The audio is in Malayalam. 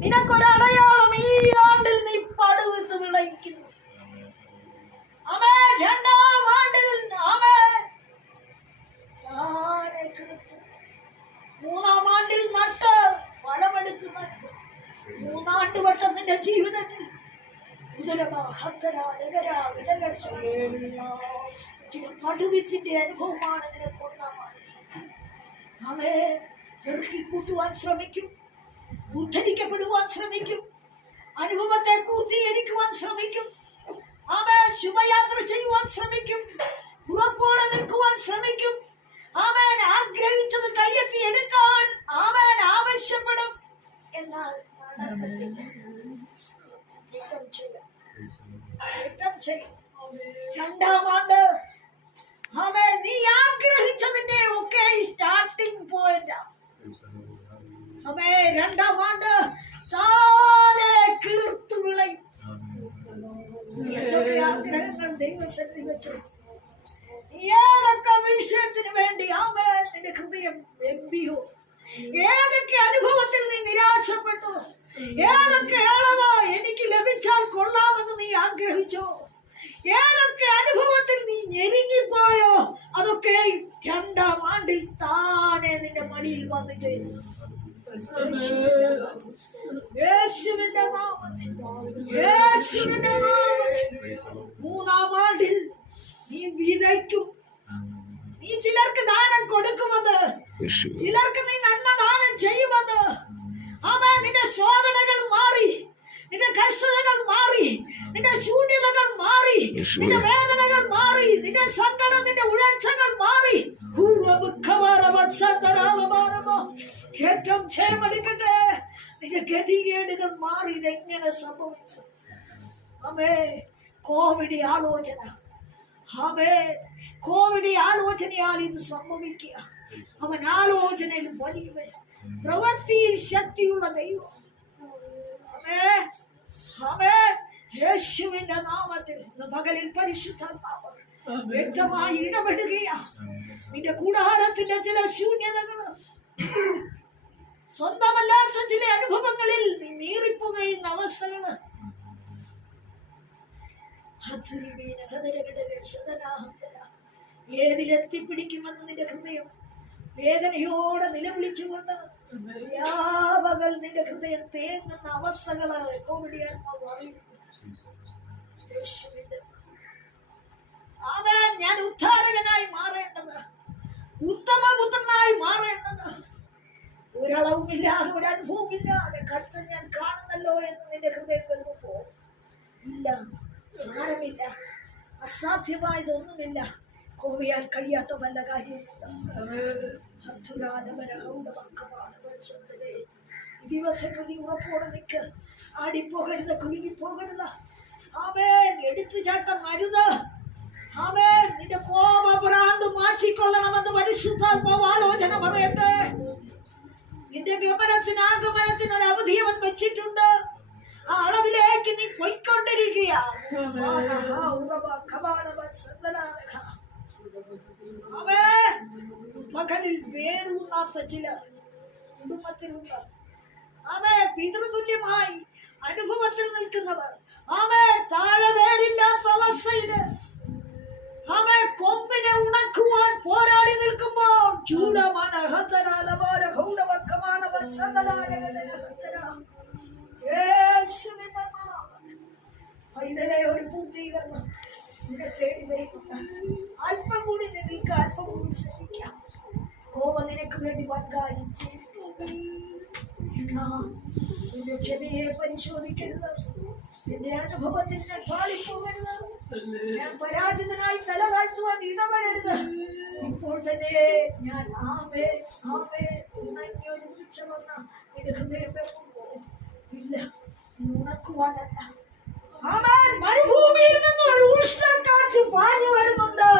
നിനക്കൊരടയാളം ഈ ആണ്ടിൽ നീ പടുവിത്ത് വിളയിക്കുന്നു. മൂന്നാം ആണ്ടിൽ നട്ട് ഫലമെടുക്കുന്ന മൂന്നാണ്ട് വട്ടം നിന്റെ ജീവിതത്തിൽ പടുവിത്തിന്റെ അനുഭവമാണ് നിനക്ക് ഒന്നാമത് അവയെ ഇറക്കി കൂട്ടുവാൻ ശ്രമിക്കും. ഉദ്ധരിക്കപ്പെടുവാൻ ശ്രമിക്കും. അനുഭവത്തെ പൂർത്തീകരിക്കുവാൻ ശ്രമിക്കും. ആമേ ശുഭയാത്ര ചെയ്യുവാൻ ശ്രമിക്കും. ഉറപ്പോടെ നിൽക്കുവാൻ ശ്രമിക്കും. ആമേൻ. ആഗ്രഹിച്ചത് കയ്യെത്തി എടുക്കാൻ ആമേൻ ആവശ്യപ്പെടും. എന്നാൽ. രണ്ടാം ആണ്ട് ദൈവശക്തി വെച്ചു ഏതൊക്കെ വിഷയത്തിന് വേണ്ടി ആമേൽ നിന്റെ ഹൃദയം വെമ്പിയോ ഏതൊക്കെ അനുഭവത്തിൽ നീ നിരാശപ്പെട്ടു? ഏതൊക്കെ അളവ് എനിക്ക് ലഭിച്ചാൽ കൊള്ളാമെന്ന് നീ ആഗ്രഹിച്ചോ? ഏതൊക്കെ അനുഭവത്തിൽ നീ ഞെരുങ്ങിപ്പോയോ? അതൊക്കെ രണ്ടാം ആണ്ടിൽ താനെ നിന്റെ മടിയിൽ വന്നു ചെയ്തു യേശുവിന്റെ മൂന്നാം വിതയ്ക്കും നീ ചിലർക്ക് ദാനം കൊടുക്കുമെന്ന് ചിലർക്ക് നീ നന്മ ദാനം ചെയ്യുമെന്ന് അവൻ നിന്റെ ശോധനകൾ മാറി നിന്റെ കഷ്ടതകൾ മാറി നിന്റെ ശൂന്യതകൾ മാറി നിന്റെ വേദനകൾ മാറി നിന്റെ സങ്കടം നിന്റെ ഉഴർച്ചകൾ മാറി. ഏറ്റവും ക്ഷേമടിക്കട്ടെ. നിന്റെ ഗതികേടുകൾ മാറി ഇതെങ്ങനെ സംഭവിച്ചു? അമേ കോവിഡ് ആലോചന. കോവിഡ് ആലോചനയാൽ ഇത് സംഭവിക്കുക. അവൻ ആലോചനയിൽ വലിയവൻ. പ്രവൃത്തിയിൽ ശക്തിയുള്ള ദൈവം. നാമത്തിൽ പകലിൽ പരിശുദ്ധാത്മാവ് വ്യക്തമായി ഇടപെടുകയാ. നിന്റെ കൂടാരത്തിന്റെ ചില ശൂന്യതകൾ സ്വന്തമല്ലാത്ത ചില അനുഭവങ്ങളിൽ നീറിപ്പുകയുന്ന അവസ്ഥകൾ ഏതിലെത്തിപ്പിടിക്കുമെന്ന് നിന്റെ ഹൃദയം വേദനയോടെ നിലവിളിച്ചുകൊണ്ട് വ്യാപകൽ നിന്റെ ഹൃദയം തേങ്ങുന്ന അവസ്ഥകൾ കോവിഡ് ആമേൻ ഞാൻ ഉദ്ധാരകനായി മാറേണ്ടത് ഉത്തമപുത്രനായി മാറേണ്ടത് ഒരളവുമില്ലാതെ ഒരനുഭവമില്ലാതെ കഷ്ടം ഞാൻ കാണുന്നല്ലോ എന്ന് നിന്റെ ഹൃദയം ഇല്ല സാരമില്ല അസാധ്യമായതൊന്നുമില്ല. കോവിയാൻ കഴിയാത്ത വല്ല കാര്യമുണ്ട് ദിവസങ്ങൾ നീ ഉറപ്പോടെ നിൽക്ക്. ആടിപ്പോകരുത് കുലുങ്ങിപ്പോകരുത്. ആവേ എടുത്തു ചാട്ടം അരുത്. ആവേ നിന്റെ കോപഭ്രാന്ത് മാറ്റിക്കൊള്ളണമെന്ന് പരിശുദ്ധാത്മാവ് ആലോചന പറയട്ടെ. നിന്റെ ഗമനത്തിന് ആഗമനത്തിന് അവൻ വെച്ചിട്ടുണ്ട്. അളവിലേക്ക് നീ പോയിക്കൊണ്ടിരിക്കുകയാണ്. പകലിൽ വേറൂന്നാത്ത ചില കുടുംബത്തിലുള്ള ആമേ പിതൃതുല്യമായി അനുഭവത്തിൽ നിൽക്കുന്നവർ. അവേ താഴെ വേരില്ലാത്ത അവസ്ഥയിൽ അവൻ കൊമ്പിനെ ഉണക്കുവാൻ പോരാടി നിൽക്കുമ്പോൾ ചൂടമാണ് വത്സതരായ നാമത്തിൽ പൈതലെ ഒരു പൂർത്തീകരണം നിന്നെ തേടി വരുന്നുണ്ട് അല്പം കൂടി നിങ്ങൾക്ക് അല്പം കൂടി ശ്രമിക്കാം കോപം നിനക്ക് വേണ്ടി വാഗ്ദാനം ചെയ്തിട്ടുണ്ട് എന്നാൽ നിന്റെ ചെവിയെ പരിശോധിക്കരുത് നിന്റെ അനുഭവത്തിൽ ഞാൻ പാളിപ്പോകരുത് ഞാൻ പരാജിതനായി തല താഴ്ത്തുവാൻ ഇടവരരുത് ഇപ്പോൾ തന്നെ ഞാൻ ആമേ ആമേ വിളിച്ച വന്ന നിന്റെ ഹൃദയം ആമേൻ മരുഭൂമിയിൽ നിന്ന് ഒരു ഉഷ്ണക്കാറ്റ് പാഞ്ഞു വരുന്നുണ്ട്.